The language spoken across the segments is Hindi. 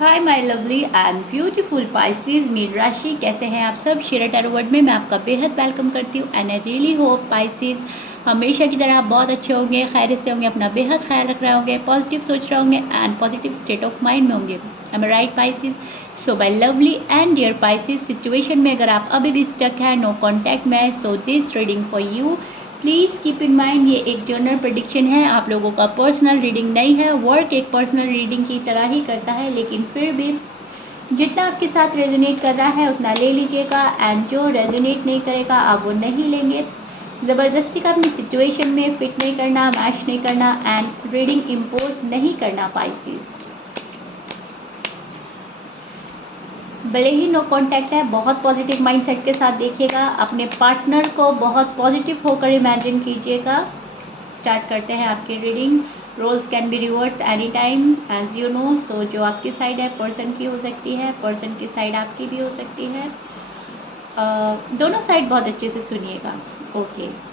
Hi my lovely and beautiful Pisces mean राशि, कैसे हैं आप सब। शेरा टैरो वर्ड में मैं आपका बेहद वेलकम करती हूँ and I really hope Pisces हमेशा की तरह आप बहुत अच्छे होंगे, खैरियत से होंगे, अपना बेहद ख्याल रख रहे होंगे, पॉजिटिव सोच रहे होंगे and positive state of mind में होंगे। Am I right Pisces? So bye lovely and dear Pisces, situation में अगर आप अभी भी स्टक है, नो कॉन्टैक्ट में, so this reading for you. Please keep in mind ये एक जनरल प्रेडिक्शन है, आप लोगों का पर्सनल रीडिंग नहीं है। वर्क एक पर्सनल रीडिंग की तरह ही करता है, लेकिन फिर भी जितना आपके साथ रेजोनेट कर रहा है उतना ले लीजिएगा एंड जो रेजोनेट नहीं करेगा आप वो नहीं लेंगे। ज़बरदस्ती का अपनी सिचुएशन में फिट नहीं करना, मैच नहीं करना एंड रीडिंग इम्पोज नहीं करना पाइसेस। भले ही नो कांटेक्ट है, बहुत पॉजिटिव माइंडसेट के साथ देखिएगा, अपने पार्टनर को बहुत पॉजिटिव होकर इमेजिन कीजिएगा। स्टार्ट करते हैं आपकी reading. Roles can be reverse any time as you know. So जो आपकी साइड है पर्सन की हो सकती है, पर्सन की साइड आपकी भी हो सकती है। दोनों साइड बहुत अच्छे से सुनिएगा। Okay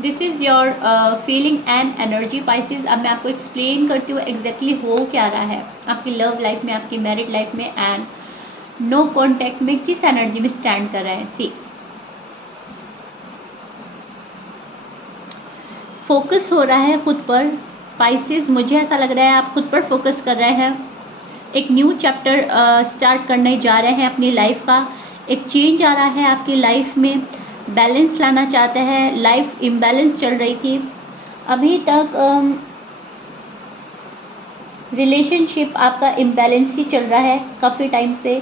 this is your feeling and energy Pisces. अब मैं आपको एक्सप्लेन करती हूँ एग्जैक्टली हो क्या रहा है आपकी लव लाइफ में, आपकी मैरिड लाइफ में एंड नो कॉन्टैक्ट में किस एनर्जी में स्टैंड कर रहे हैं। सी, फोकस हो रहा है खुद पर पाइसेस। मुझे ऐसा लग रहा है आप खुद पर फोकस कर रहे हैं, एक न्यू चैप्टर स्टार्ट करने जा रहे हैं अपनी लाइफ का। एक चेंज आ रहा है आपकी लाइफ में, बैलेंस लाना चाहते हैं। लाइफ इम्बैलेंस चल रही थी अभी तक, रिलेशनशिप आपका इम्बैलेंस ही चल रहा है काफ़ी टाइम से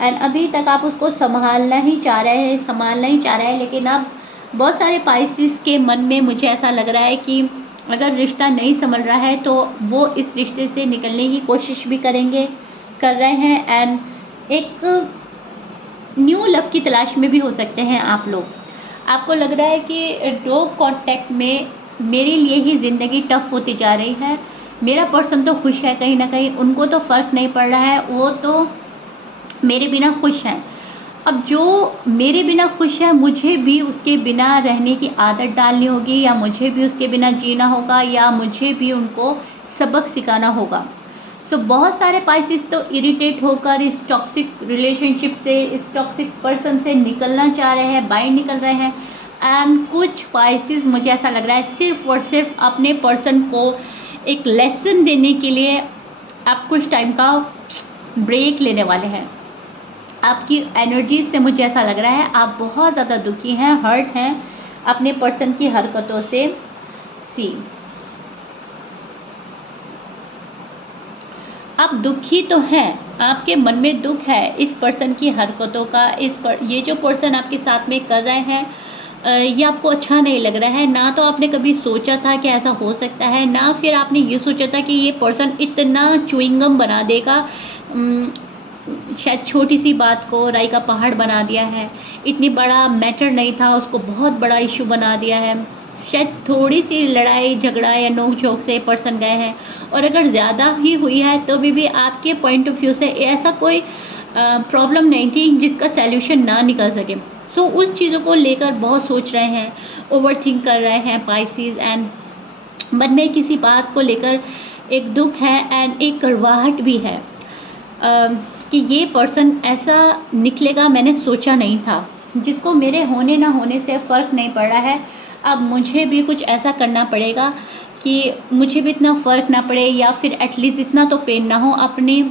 एंड अभी तक आप उसको संभालना ही चाह रहे हैं, लेकिन अब बहुत सारे पाइसेस के मन में मुझे ऐसा लग रहा है कि अगर रिश्ता नहीं संभल रहा है तो वो इस रिश्ते से निकलने की कोशिश भी कर रहे हैं एंड एक न्यू लव की तलाश में भी हो सकते हैं आप लोग। आपको लग रहा है कि नो कांटेक्ट में मेरे लिए ही ज़िंदगी टफ होती जा रही है, मेरा पर्सन तो खुश है कहीं ना कहीं, उनको तो फ़र्क नहीं पड़ रहा है, वो तो मेरे बिना खुश हैं। अब जो मेरे बिना खुश है मुझे भी उसके बिना रहने की आदत डालनी होगी, या मुझे भी उसके बिना जीना होगा, या मुझे भी उनको सबक सिखाना होगा। सो बहुत सारे पाइसेस तो इरिटेट होकर इस टॉक्सिक रिलेशनशिप से, इस टॉक्सिक पर्सन से निकलना चाह रहे हैं, बाहर निकल रहे हैं एंड कुछ पाइसेस मुझे ऐसा लग रहा है सिर्फ और सिर्फ अपने पर्सन को एक लेसन देने के लिए आप कुछ टाइम का ब्रेक लेने वाले हैं। आपकी एनर्जी से मुझे ऐसा लग रहा है आप बहुत ज़्यादा दुखी हैं, हर्ट हैं अपने पर्सन की हरकतों से। सी, आप दुखी तो हैं, आपके मन में दुख है इस पर्सन की हरकतों का। ये जो पर्सन आपके साथ में कर रहे हैं ये आपको अच्छा नहीं लग रहा है। ना तो आपने कभी सोचा था कि ऐसा हो सकता है, ना फिर आपने ये सोचा था कि ये पर्सन इतना च्युइंगम बना देगा। शायद छोटी सी बात को राई का पहाड़ बना दिया है, इतनी बड़ा मैटर नहीं था उसको बहुत बड़ा इशू बना दिया है। शायद थोड़ी सी लड़ाई झगड़ा या नोक झोंक से पर्सन गए हैं, और अगर ज़्यादा ही हुई है तो भी आपके पॉइंट ऑफ व्यू से ऐसा कोई प्रॉब्लम नहीं थी जिसका सैल्यूशन ना निकल सके। सो उस चीज़ों को लेकर बहुत सोच रहे हैं, ओवर थिंक कर रहे हैं पाइसेस एंड मन में किसी बात को लेकर एक दुख है एंड एक कड़वाहट भी है कि ये पर्सन ऐसा निकलेगा मैंने सोचा नहीं था, जिसको मेरे होने ना होने से फ़र्क नहीं पड़ रहा है। अब मुझे भी कुछ ऐसा करना पड़ेगा कि मुझे भी इतना फ़र्क ना पड़े, या फिर एटलीस्ट इतना तो पेन ना हो, अपनी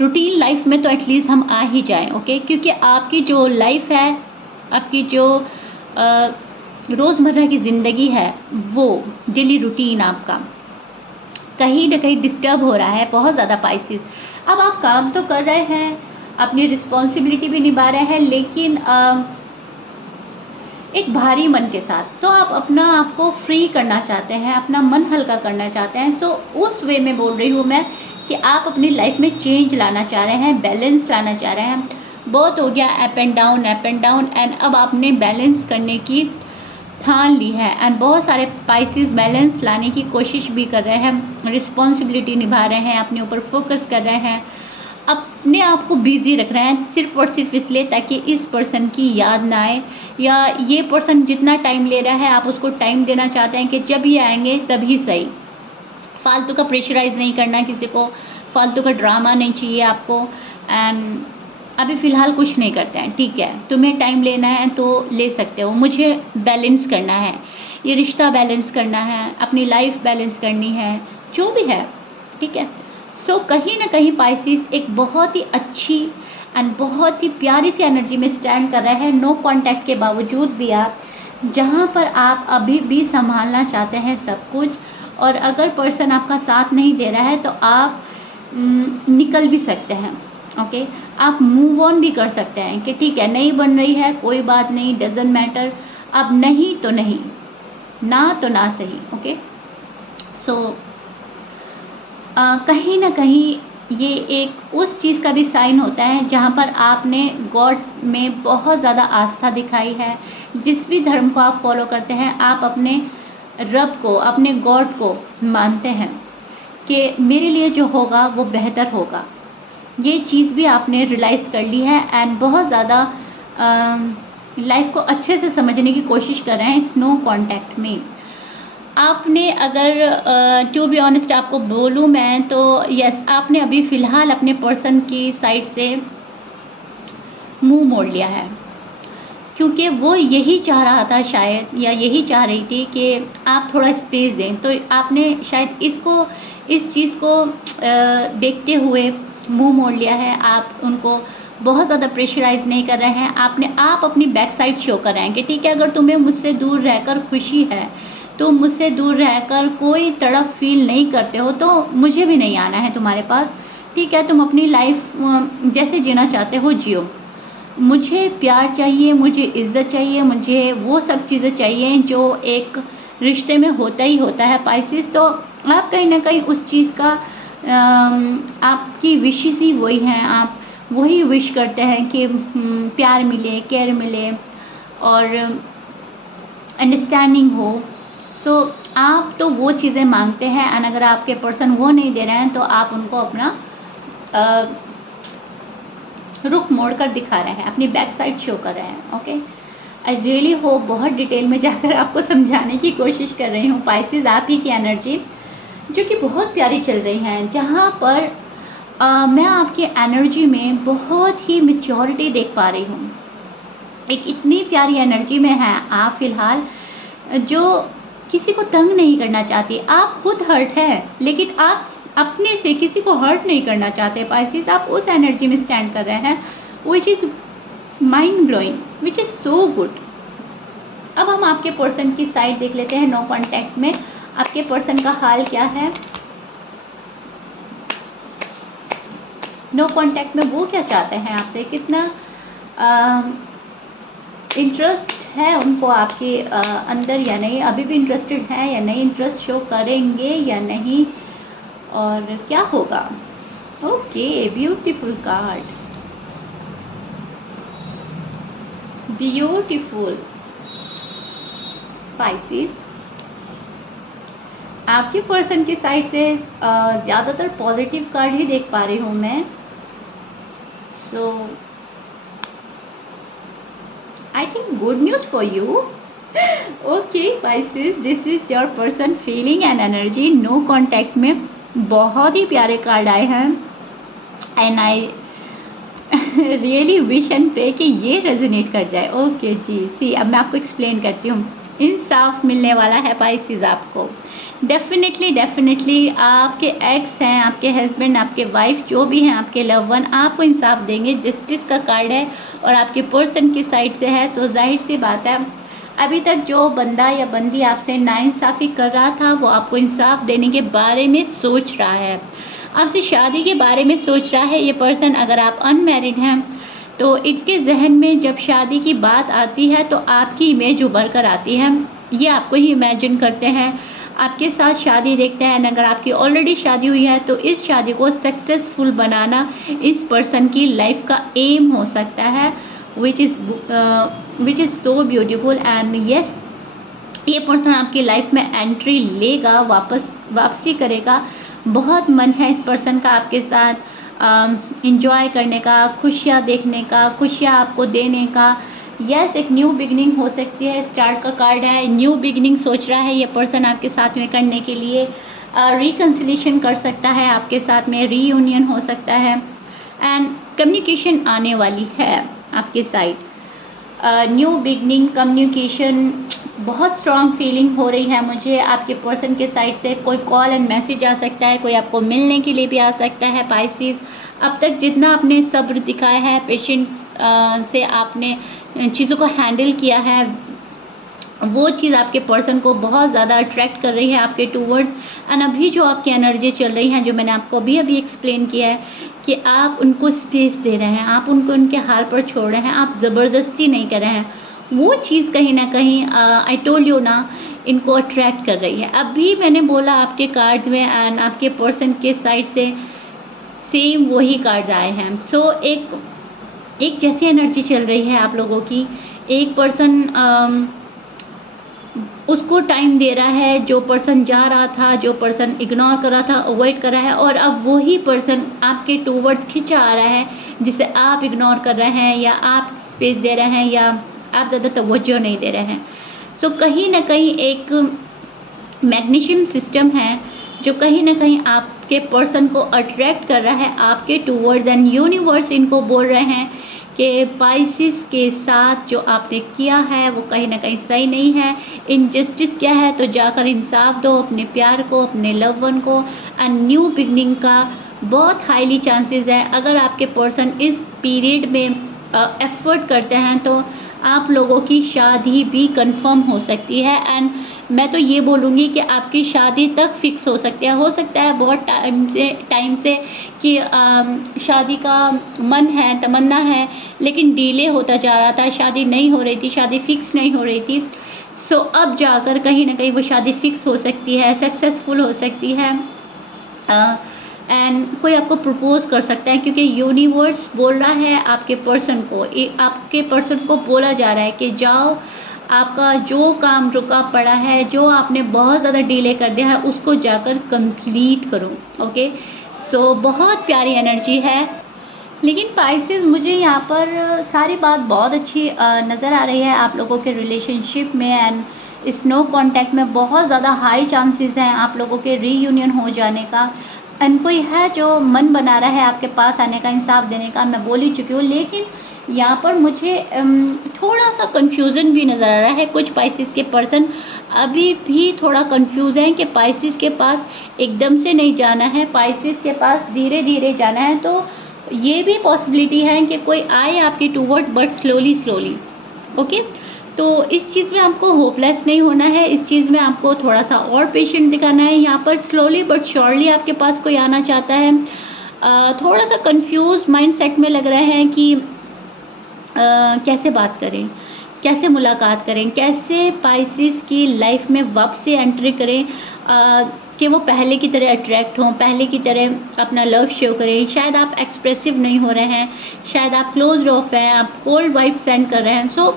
रूटीन लाइफ में तो एटलीस्ट हम आ ही जाएं। ओके, क्योंकि आपकी जो लाइफ है, आपकी जो रोज़मर्रा की ज़िंदगी है, वो डेली रूटीन आपका कहीं ना कहीं डिस्टर्ब हो रहा है बहुत ज़्यादा पाइसेस। अब आप काम तो कर रहे हैं, अपनी रिस्पॉन्सिबिलिटी भी निभा रहे हैं, लेकिन एक भारी मन के साथ। तो आप अपना आपको फ्री करना चाहते हैं, अपना मन हल्का करना चाहते हैं। सो उस वे में बोल रही हूँ मैं कि आप अपनी लाइफ में चेंज लाना चाह रहे हैं, बैलेंस लाना चाह रहे हैं। बहुत हो गया अप एंड डाउन एंड अब आपने बैलेंस करने की ठान ली है एंड बहुत सारे पाइसेस बैलेंस लाने की कोशिश भी कर रहे हैं, रिस्पॉन्सिबिलिटी निभा रहे हैं, अपने ऊपर फोकस कर रहे हैं, अपने आप को बिजी रख रहे हैं सिर्फ और सिर्फ इसलिए ताकि इस पर्सन की याद ना आए, या ये पर्सन जितना टाइम ले रहा है आप उसको टाइम देना चाहते हैं कि जब ये आएंगे तभी सही। फालतू का प्रेशराइज नहीं करना किसी को, फालतू का ड्रामा नहीं चाहिए आपको। एंड अभी फ़िलहाल कुछ नहीं करते हैं, ठीक है, तुम्हें टाइम लेना है तो ले सकते हो, मुझे बैलेंस करना है, ये रिश्ता बैलेंस करना है, अपनी लाइफ बैलेंस करनी है, जो भी है, ठीक है। सो कहीं ना कहीं पाइसेस एक बहुत ही अच्छी एंड बहुत ही प्यारी सी एनर्जी में स्टैंड कर रहा है, नो कांटेक्ट के बावजूद भी आप, जहाँ पर आप अभी भी संभालना चाहते हैं सब कुछ, और अगर पर्सन आपका साथ नहीं दे रहा है तो आप निकल भी सकते हैं, ओके। आप मूव ऑन भी कर सकते हैं कि ठीक है, नहीं बन रही है कोई बात नहीं, डजेंट मैटर, अब नहीं तो नहीं, ना तो ना सही, ओके। सो कहीं ना कहीं ये एक उस चीज़ का भी साइन होता है जहाँ पर आपने गॉड में बहुत ज़्यादा आस्था दिखाई है। जिस भी धर्म को आप फॉलो करते हैं, आप अपने रब को, अपने गॉड को मानते हैं कि मेरे लिए जो होगा वो बेहतर होगा। ये चीज़ भी आपने रियलाइज़ कर ली है एंड बहुत ज़्यादा लाइफ को अच्छे से समझने की कोशिश कर रहे हैं इस नो कॉन्टैक्ट में। आपने अगर टू बी ऑनेस्ट आपको बोलूँ मैं तो यस, आपने अभी फ़िलहाल अपने पर्सन की साइड से मुंह मोड़ लिया है, क्योंकि वो यही चाह रहा था शायद, या यही चाह रही थी कि आप थोड़ा स्पेस दें, तो आपने शायद इस चीज़ को देखते हुए मुंह मोड़ लिया है। आप उनको बहुत ज़्यादा प्रेशराइज नहीं कर रहे हैं, आप अपनी बैक साइड शो कर रहे हैं कि ठीक है, अगर तुम्हें मुझसे दूर रहकर खुशी है, तुम मुझसे दूर रहकर कोई तड़प फील नहीं करते हो, तो मुझे भी नहीं आना है तुम्हारे पास, ठीक है, तुम अपनी लाइफ जैसे जीना चाहते हो जियो, मुझे प्यार चाहिए, मुझे इज्जत चाहिए, मुझे वो सब चीज़ें चाहिए जो एक रिश्ते में होता ही होता है पाइसेस। तो आप कहीं ना कहीं उस चीज़ का आपकी विशेस ही वही हैं, आप वही विश करते हैं कि प्यार मिले, केयर मिले और अंडरस्टैंडिंग हो। सो आप तो वो चीज़ें मांगते हैं एंड अगर आपके पर्सन वो नहीं दे रहे हैं तो आप उनको अपना रुख मोड़ कर दिखा रहे हैं, अपनी बैक साइड शो कर रहे हैं, ओके। आई रियली होप बहुत डिटेल में जाकर आपको समझाने की कोशिश कर रही हूँ पाइसेस, आप ही की एनर्जी जो कि बहुत प्यारी चल रही हैं, जहाँ पर मैं आपकी एनर्जी में बहुत ही मैच्योरिटी देख पा रही हूँ। एक इतनी प्यारी एनर्जी में है आप फ़िलहाल, जो किसी को तंग नहीं करना चाहती। आप खुद हर्ट है लेकिन आप अपने से किसी को हर्ट नहीं करना चाहते पाइसेस, आप उस एनर्जी में स्टैंड कर रहे हैं, which is mind blowing, which is so good. अब हम आपके पर्सन की साइड देख लेते हैं, नो कॉन्टैक्ट में आपके पर्सन का हाल क्या है, नो कॉन्टैक्ट में वो क्या चाहते हैं आपसे, कितना इंटरेस्ट है उनको आपके अंदर या नहीं, अभी भी इंटरेस्टेड है या नहीं, इंटरेस्ट शो करेंगे या नहीं, और क्या होगा। Okay, beautiful card, beautiful Pisces. आपके पर्सन की साइड से ज़्यादातर पॉजिटिव कार्ड ही देख पा रही हूँ मैं। So I think good news for you. Okay Pisces, this is your person feeling and energy. No contact में बहुत ही प्यारे कार्ड आए हैं and I really wish and pray कि ये रेजोनेट कर जाए। ओके जी, सी अब मैं आपको एक्सप्लेन करती हूँ। इंसाफ मिलने वाला है पाइसेस आपको, डेफिनेटली आपके एक्स हैं, आपके हस्बैंड, आपके वाइफ, जो भी हैं आपके लव वन, आपको इंसाफ देंगे। जस्टिस का कार्ड है और आपके पर्सन की साइड से है, तो जाहिर सी बात है अभी तक जो बंदा या बंदी आपसे नाइंसाफ़ी कर रहा था वो आपको इंसाफ देने के बारे में सोच रहा है, आपसे शादी के बारे में सोच रहा है ये पर्सन। अगर आप अनमैरिड हैं तो इनके जहन में जब शादी की बात आती है तो आपकी इमेज उभर कर आती है, ये आपको ही इमेजिन करते हैं, आपके साथ शादी देखते हैं। अगर आपकी ऑलरेडी शादी हुई है तो इस शादी को सक्सेसफुल बनाना इस पर्सन की लाइफ का एम हो सकता है, which is so beautiful and yes, ये पर्सन आपकी लाइफ में एंट्री लेगा, वापसी करेगा। बहुत मन है इस पर्सन का आपके साथ इंजॉय करने का, खुशियाँ देखने का, खुशियाँ आपको देने का। यस, एक न्यू बिगनिंग हो सकती है, स्टार्ट का कार्ड है। न्यू बिगनिंग सोच रहा है ये पर्सन आपके साथ में करने के लिए। रिकन्सिलेशन कर सकता है आपके साथ में, रीयूनियन हो सकता है एंड कम्युनिकेशन आने वाली है आपके साइड। न्यू बिगनिंग, कम्युनिकेशन, बहुत स्ट्रॉन्ग फीलिंग हो रही है मुझे आपके पर्सन के साइड से। कोई कॉल एंड मैसेज आ सकता है, कोई आपको मिलने के लिए भी आ सकता है पाइसेस। अब तक जितना आपने सब्र दिखाया है, पेशेंट से आपने चीज़ों को हैंडल किया है, वो चीज़ आपके पर्सन को बहुत ज़्यादा अट्रैक्ट कर रही है आपके टूवर्ड्स। एंड अभी जो आपकी एनर्जी चल रही है, जो मैंने आपको अभी एक्सप्लेन किया है कि आप उनको स्पेस दे रहे हैं, आप उनको उनके हाल पर छोड़ रहे हैं, आप ज़बरदस्ती नहीं कर रहे हैं, वो चीज़ कहीं ना कहीं आई टोल्ड यू ना, इनको अट्रैक्ट कर रही है। अभी मैंने बोला आपके कार्ड्स में एंड आपके पर्सन के साइड से सेम वही कार्ड्स आए हैं। सो एक जैसी एनर्जी चल रही है आप लोगों की। एक पर्सन उसको टाइम दे रहा है, जो पर्सन जा रहा था, जो पर्सन इग्नोर कर रहा था, अवॉइड कर रहा है, और अब वही पर्सन आपके टूवर्ड्स खिंचा आ रहा है, जिसे आप इग्नोर कर रहे हैं या आप स्पेस दे रहे हैं या आप ज़्यादा तवज्जो नहीं दे रहे हैं। सो कहीं ना कहीं एक मैग्नीशियम सिस्टम है जो कहीं ना कहीं आपके पर्सन को अट्रैक्ट कर रहा है आपके टूवर्ड्स। एंड यूनिवर्स इनको बोल रहे हैं कि पाइसिस के साथ जो आपने किया है वो कहीं ना कहीं सही नहीं है, इनजस्टिस क्या है, तो जाकर इंसाफ दो अपने प्यार को, अपने लव वन को। एंड न्यू बिगनिंग का बहुत हाईली चांसेस है। अगर आपके पर्सन इस पीरियड में एफर्ट करते हैं तो आप लोगों की शादी भी कंफर्म हो सकती है। एंड मैं तो ये बोलूँगी कि आपकी शादी तक फिक्स हो सकता है बहुत टाइम से कि शादी का मन है, तमन्ना है, लेकिन डिले होता जा रहा था, शादी नहीं हो रही थी, शादी फिक्स नहीं हो रही थी। सो अब जाकर कहीं ना कहीं वो शादी फिक्स हो सकती है, सक्सेसफुल हो सकती है। एंड कोई आपको प्रपोज कर सकता है, क्योंकि यूनिवर्स बोल रहा है आपके पर्सन को, आपके पर्सन को बोला जा रहा है कि जाओ, आपका जो काम रुका पड़ा है, जो आपने बहुत ज़्यादा डिले कर दिया है, उसको जाकर कंप्लीट करो। ओके, सो बहुत प्यारी एनर्जी है। लेकिन पाइसेस, मुझे यहाँ पर सारी बात बहुत अच्छी नज़र आ रही है आप लोगों के रिलेशनशिप में। एंड स्नो कांटेक्ट में बहुत ज़्यादा हाई चांसेस हैं आप लोगों के रीयूनियन हो जाने का। एंड कोई है जो मन बना रहा है आपके पास आने का, इंसाफ देने का, मैं बोल ही चुकी हूँ। लेकिन यहाँ पर मुझे थोड़ा सा कंफ्यूजन भी नज़र आ रहा है। कुछ पाइसेस के पर्सन अभी भी थोड़ा कंफ्यूज हैं कि पाइसेस के पास एकदम से नहीं जाना है, पाइसेस के पास धीरे धीरे जाना है। तो ये भी पॉसिबिलिटी है कि कोई आए आपके टूवर्ड्स, बट स्लोली। ओके, तो इस चीज़ में आपको होपलेस नहीं होना है, इस चीज़ में आपको थोड़ा सा और पेशेंट दिखाना है। यहाँ पर स्लोली बट श्योरली आपके पास कोई आना चाहता है। थोड़ा सा कंफ्यूज माइंडसेट में लग रहे हैं कि कैसे बात करें, कैसे मुलाकात करें, कैसे पाइसेस की लाइफ में वापसी एंट्री करें कि वो पहले की तरह अट्रैक्ट हों, पहले की तरह अपना लव शो करें। शायद आप एक्सप्रेसिव नहीं हो रहे हैं, शायद आप क्लोज ऑफ हैं, आप कोल्ड वाइब सेंड कर रहे हैं। सो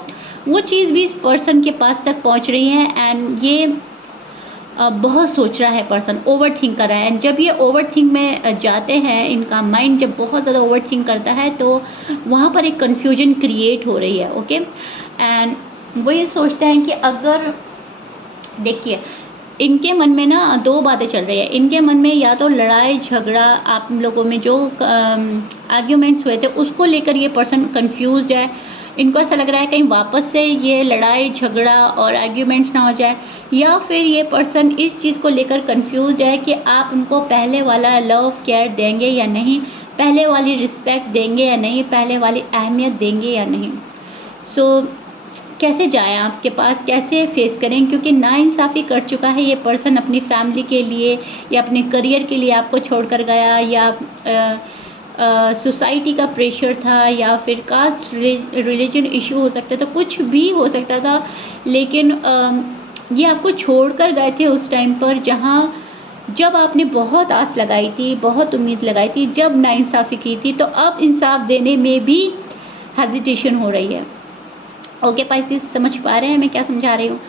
वो चीज़ भी इस पर्सन के पास तक पहुंच रही है। एंड ये बहुत सोच रहा है पर्सन, ओवर थिंक कर रहा है। एंड जब ये ओवर थिंक में जाते हैं, इनका माइंड जब बहुत ज़्यादा ओवर थिंक करता है, तो वहाँ पर एक कन्फ्यूजन क्रिएट हो रही है। ओके, एंड वो ये सोचते हैं कि अगर, देखिए, इनके मन में ना दो बातें चल रही है। इनके मन में या तो लड़ाई झगड़ा, आप लोगों में जो आर्ग्यूमेंट्स हुए थे उसको लेकर ये पर्सन कंफ्यूज है। इनको ऐसा लग रहा है कहीं वापस से ये लड़ाई झगड़ा और आर्ग्यूमेंट्स ना हो जाए, या फिर ये पर्सन इस चीज़ को लेकर कंफ्यूज है कि आप उनको पहले वाला लव केयर देंगे या नहीं, पहले वाली रिस्पेक्ट देंगे या नहीं, पहले वाली अहमियत देंगे या नहीं। सो कैसे जाएं आपके पास, कैसे फेस करें, क्योंकि नाइंसाफ़ी कर चुका है ये पर्सन अपनी फैमिली के लिए या अपने करियर के लिए आपको छोड़कर गया, या सोसाइटी का प्रेशर था, या फिर कास्ट रिलीजन इशू हो सकता था, कुछ भी हो सकता था। लेकिन ये आपको छोड़कर गए थे उस टाइम पर जब आपने बहुत आस लगाई थी, बहुत उम्मीद लगाई थी, जब नाइंसाफ़ी की थी। तो अब इंसाफ देने में भी हेजिटेशन हो रही है। ओके पाइसेस, समझ पा रहे हैं मैं क्या समझा रही हूँ?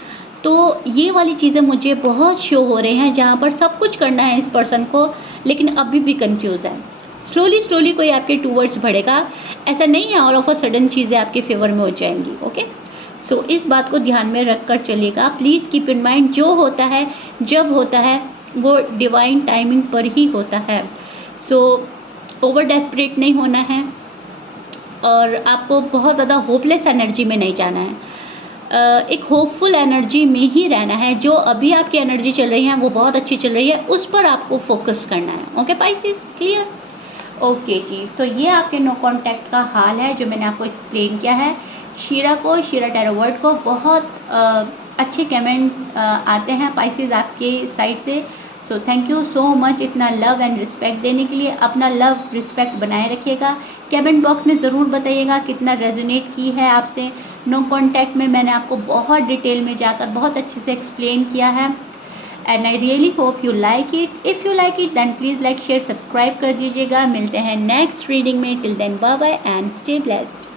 तो ये वाली चीज़ें मुझे बहुत शो हो रहे हैं जहाँ पर सब कुछ करना है इस पर्सन को, लेकिन अभी भी कंफ्यूज है। स्लोली स्लोली कोई आपके टूवर्ड्स बढ़ेगा, ऐसा नहीं है ऑल ऑफ अ सडन चीज़ें आपके फेवर में हो जाएंगी। ओके, सो इस बात को ध्यान में रख कर चलिएगा। प्लीज़ कीप इन माइंड, जो होता है जब होता है वो डिवाइन टाइमिंग पर ही होता है। सो ओवर डेस्परेट नहीं होना है और आपको बहुत ज़्यादा होपलेस एनर्जी में नहीं जाना है। एक होपफुल एनर्जी में ही रहना है। जो अभी आपकी एनर्जी चल रही है वो बहुत अच्छी चल रही है, उस पर आपको फोकस करना है। Okay Pisces, clear? ओके जी, सो ये आपके नो कांटेक्ट का हाल है जो मैंने आपको एक्सप्लेन किया है। शीरा टैरो वर्ड को बहुत अच्छे कमेंट आते हैं पाइसेस आपके साइड से। So thank you so much इतना लव एंड रिस्पेक्ट देने के लिए। अपना लव रिस्पेक्ट बनाए रखिएगा। कमेंट बॉक्स में ज़रूर बताइएगा कितना रेजोनेट की है आपसे। नो कांटेक्ट में मैंने आपको बहुत डिटेल में जाकर बहुत अच्छे से एक्सप्लेन किया है and I really hope you like it. If you like it then please like share subscribe कर दीजिएगा। मिलते हैं नेक्स्ट रीडिंग में। Till then bye bye and stay blessed.